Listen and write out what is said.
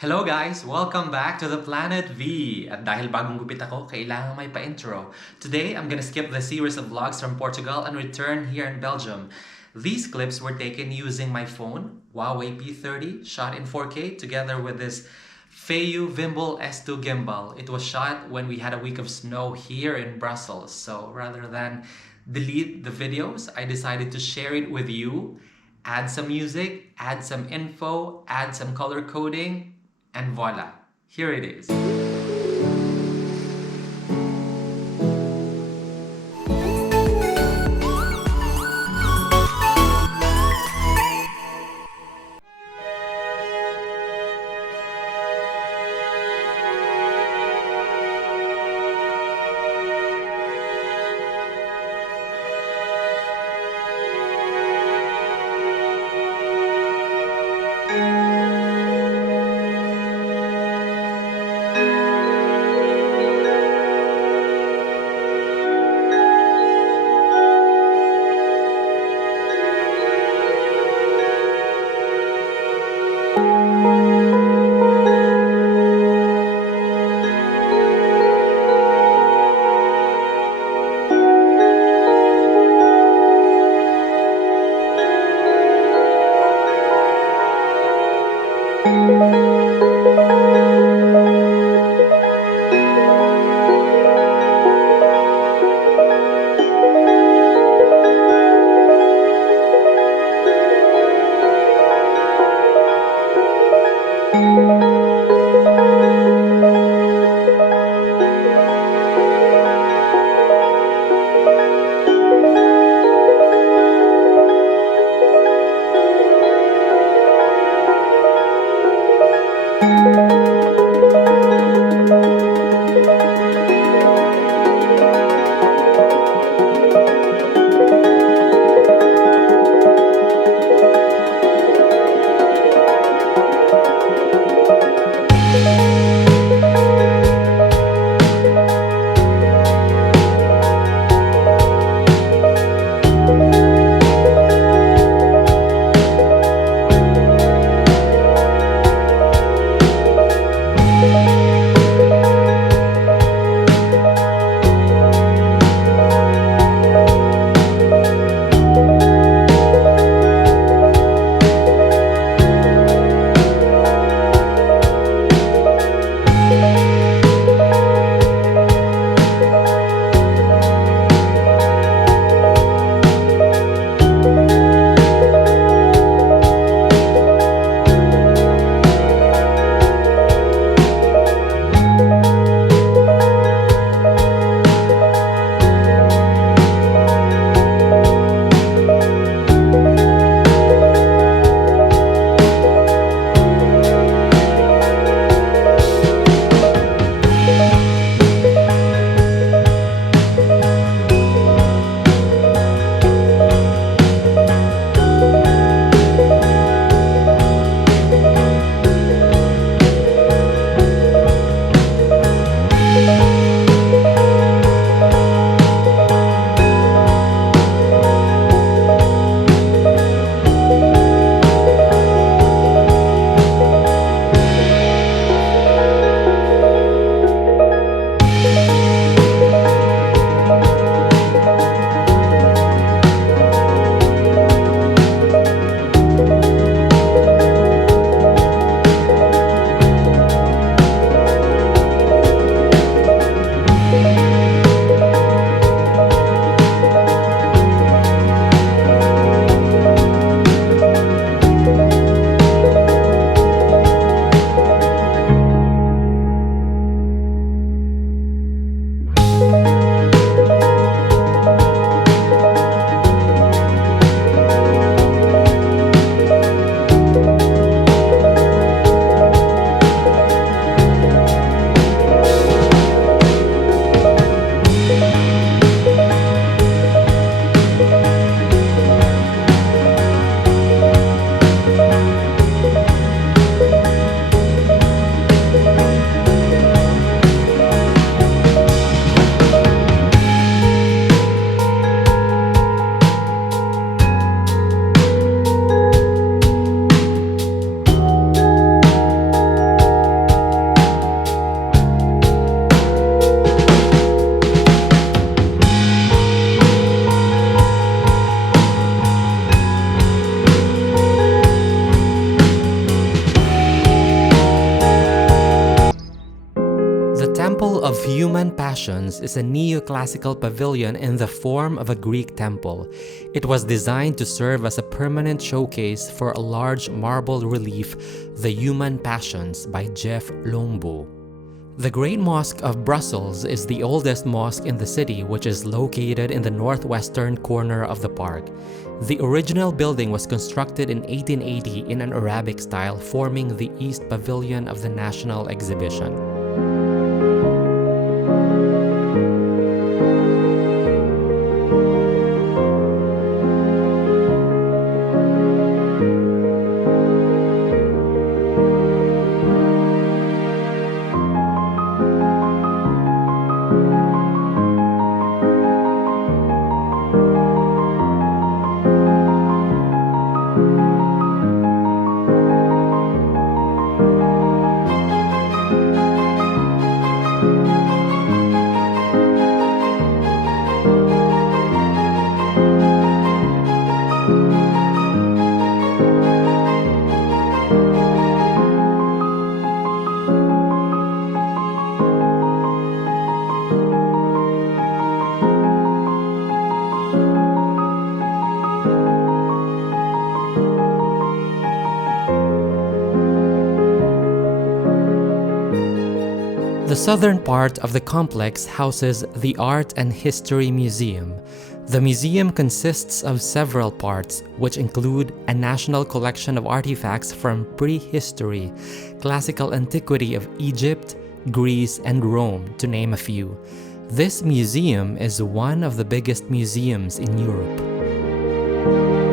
Hello guys! Welcome back to the Planet V! At dahil bagong gupit ako, kailangan may pa-intro. Today, I'm gonna skip the series of vlogs from Portugal and return here in Belgium. These clips were taken using my phone, Huawei P30, shot in 4K, together with this Feiyu Vimbal S2 gimbal. It was shot when we had a week of snow here in Brussels. So rather than delete the videos, I decided to share it with you, add some music, add some info, add some color coding, and voila, here it is. of Human Passions is a neoclassical pavilion in the form of a Greek temple. It was designed to serve as a permanent showcase for a large marble relief, The Human Passions by Jeff Lombo. The Great Mosque of Brussels is the oldest mosque in the city, which is located in the northwestern corner of the park. The original building was constructed in 1880 in an Arabic style, forming the East Pavilion of the National Exhibition. The southern part of the complex houses the Art and History Museum. The museum consists of several parts, which include a national collection of artifacts from prehistory, classical antiquity of Egypt, Greece, and Rome, to name a few. This museum is one of the biggest museums in Europe.